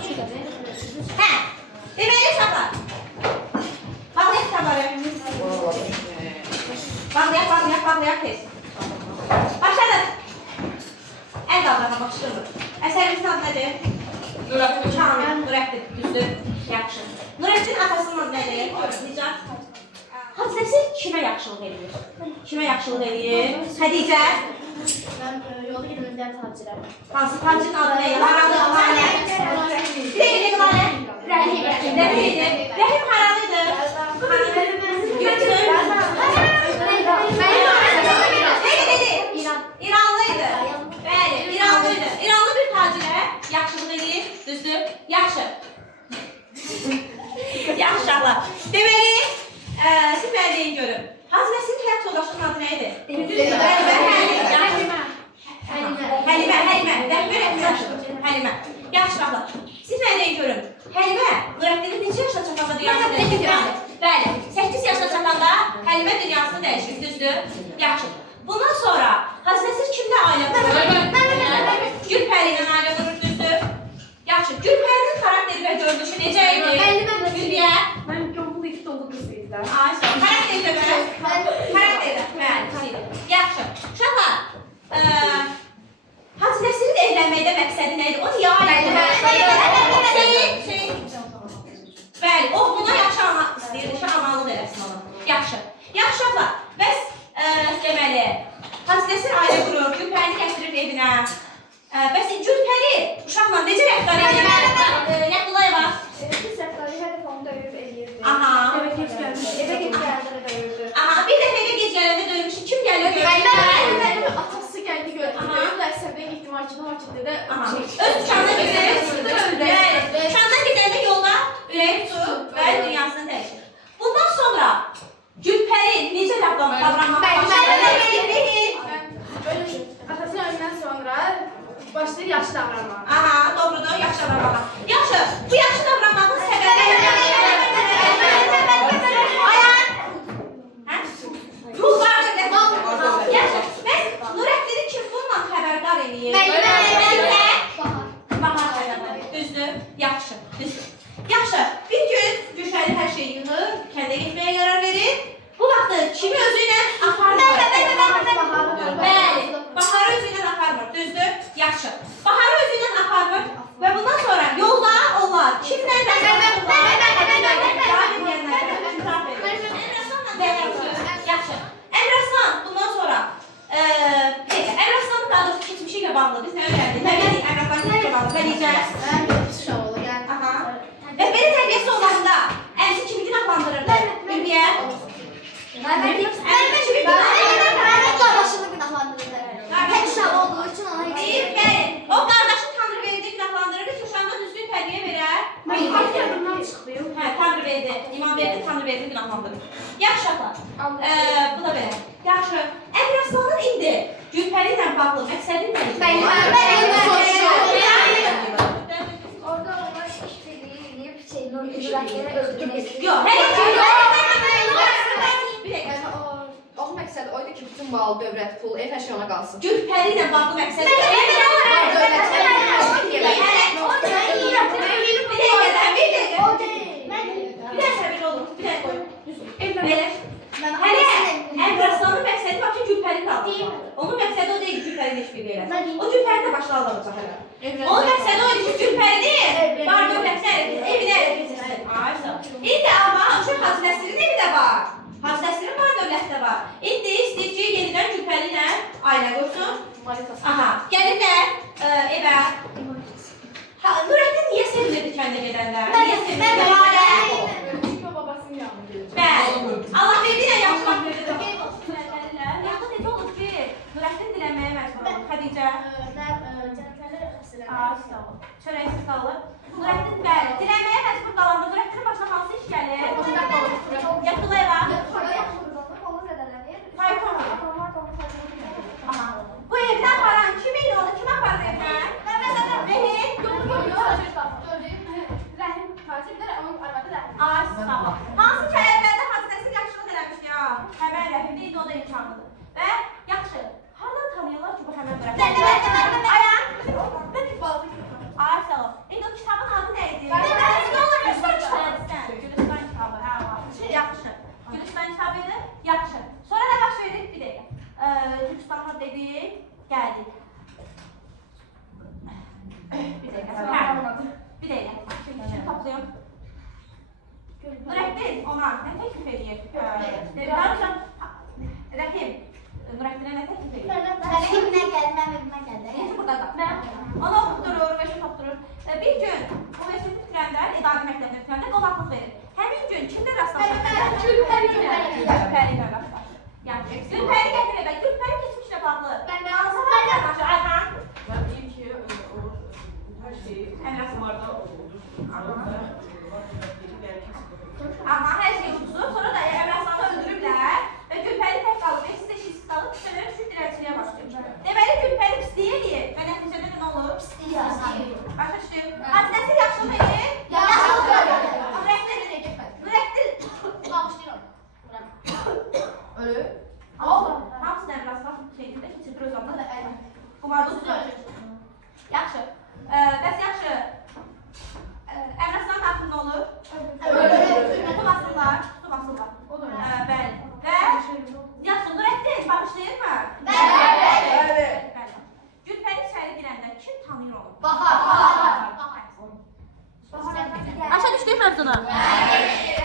Hə. Deməli uşaqlar. Bağlayaq kitabları. Bağlayaq tez. Başladıq. Əl qaldırma başlayırıq. Əsərimizin adı nədir? Nurəddin. Kamil. Nurəddin. Düzdür. Yaxşı. Nurəddin atasının adı nədir? Nicat. Hacısı kimə yaxşılıq edir? Kimə yaxşılıq edir? Xədicə. Mən yolda gedəməkdən tacirəm. Hansı tacirın adı nə? Haralı Lalə. Bir dəqiqə Lalə. Rəhim. Rəhim haralıdır? Götür. İranlıydı. Bəli, İranlıydı. İranlı bir tacirə yaxşılıq edir. Düzdür? Yaxşı. Yaxşı Allah. Deməli, siz mənə deyin görüm. Hazrəsinin həyat yoldaşının adı nə idi? Həlimə. Həlimə. Yaxşı Allah. Siz mənə deyin görüm. Həlimə, Nurəddinin neçə yaşına çatanda dünyasını dəyişir? Bəli, 8 yaşına çatanda Həlimə dünyasını dəyişir. Düzdür? Yaxşı. Bundan sonra Hazrəsiz kimlə ailə qurur? Gülpəri ilə ailə qurur. Düzdür? Yaxşı. Gülpərinin xarakteri və görünüşü necə idi? Gülbiyə? Mən yolda iki dolu qızıydı. Ayşə. Xarakteri də bəli. Xarakteri də bəli. Yaxşı. Uşaqlar, Hacı Nəsirin evlənməkdə məqsədi nə idi? O niyə ailədir? Bəli, o buna yaxşı almaq istəyirdi ki, analıq eləsin onu. Yaxşı. Yaxşı abla, bəs deməli, Hacı Nəsir ailə qurur, Gülpərini gətirir evinə. Bəs Gülpəri uşaqla necə rəftar edir? Yaqlayeva. Bir səfəri hər dəfə onu döyüb eləyirdi. Aha. Evə geç gəldi döyürdü. Aha, bir dəfə evə gec gələndə döymüşü kim gəlir görür? Atası gəldi gördü. Döyüb əsəbdən getdi marketdə də Öz dükanına gedəndə dükandan gedəndə yolda ürəyi tutub və dünyasını dəyişir. Bundan sonra Gülpəri necə davranmağa başladı? Atasının ölümündən sonra başlayır yaxşı davranmağa. Aha, doğrudur, yaxşı davranmağa. Yaxşı, bu yaxşı davranmağın səbəbi Ayan! Ruh vardır, nə? Yaxşı, bəs Nurəddini kim bununla xəbərdar eləyir? Bahar xəbərdar. Düzdür? Yaxşı, düzdür. Yaxşı, bir gün Gülpəri hər şeyi yığır, kəndə getməyə qərar verir. Bu vaxtı kimi özü ilə aparmır? Bəli, Baharı özü ilə aparmır, düzdür? Yaxşı. Baharı özü ilə aparmır və bundan sonra yolda onlar kimlə Yaxşı. Əmraslan bundan sonra Əmraslanın daha doğrusu keçmişi ilə bağlı biz nə öyrəndik? Nə bildik Əmraslanın keçmişi ilə bağlı? Bələcə? Aha. Və belə tərbiyəsi olanda əmsi kimi günahlandırırdı? Ülbiyə? O qardaşı Tanrı verdi, günahlandırırdı ki, uşağına düzgün tərbiyə verər. Tanrı verdi, iman verdi, Tanrı verdi, günahlandırır. Yaxşı uşaqlar, bu da belə. Yaxşı, Əmraslanın indi Gülpəri ilə bağlı məqsədin nə idi? Orada onlar işbirliği eləyib Nurəddinə öldürmək istəyir. Yox, hələ Onun məqsədi o idi ki, bütün mal, dövlət, pul, ev hər şey ona qalsın. Gülpəri ilə bağlı məqsədi Dövlət. Bir dəqiqə bir olur, bir dəqiqə qoyun. Belə. Hələ Əmraslanın məqsədi başqa Gülpəri qaldı. Onun məqsədi o deyil ki, Gülpəri heç bir eləsin. O Gülpəri də başına alacaq hələ. Onun məqsədi o idi ki, Gülpərini var dövlətlər evinə ələ keçirsin. Ayşə. İndi amma uşaq Hacı Nəsirin evi də var. Hacı Nəsirin var dövləti də var. İndi istəyir ki, yenidən Gülpəri ilə ailə qursun. Aha, gəlirlər evə. Nurəddin niyə sevinirdi kəndə gedəndə? Niyə sevinirdi? Çünki o babasının yanına gedir. Bəli. Allah verdi ilə yaxşılıq verdi. Yaxın necə olur ki, Nurəddin dilənməyə məcbur olur. Xədicə? Sağ ol. Çörəksiz qalır. Nurəddin bəli. Dilənməyə məcbur qalanda Nurəddinin başına hansı iş gəlir? Yatılı evə. Bu evdə aparan kim idi onu? Kim aparır evə? Rəhim? Ay, sağ ol. Hansı ki əvvəldə Hacı Nəsir yaxşılıq eləmiş ya? Həmən Rəhimdə indi o da imkanlıdır. Və yaxşı, hardan tanıyırlar ki bu həmən Rəhim? Ayan? Ay, sağ ol. İndi o kitabın adı oğlaqlıq verir. Həmin gün kimlə rastlaşır? Gülpəri ilə. Gülpəri ilə rastlaşır. Yəni, Gülpəri gətirək bək. Gülpəri keçmişlə bağlı. Hansı var rastlaşır? Ayxan? Ben diyeyim ki o her şeyi kumarda olur. Aha, hər şey uçsun. Sonra da Əmraslanı öldürürlər və Gülpəri tək qalır. Siz də işsiz qalıb, küçələrə düşüb dirəkçiliyə başlayır. Deməli, Gülpəri pisliyə eləyir və nəticədə nə olur? Başa düşdük. Hadisəsi yaxşılıq edir? Nurəddin. Ölü. Hamısını Əmraslan şeyində keçirdir o zaman. Qumarda tutur. Yaxşı. Bəs yaxşı. Əmraslan daxil nə olur? Tutasınlar. Bəli. Və yaxşı, Nurəddin bağışlayırmı? Bəli. Gülpəri içəri girəndə kim tanıyır onu? Bahar. Başa düşdük mövzunu? Bəli.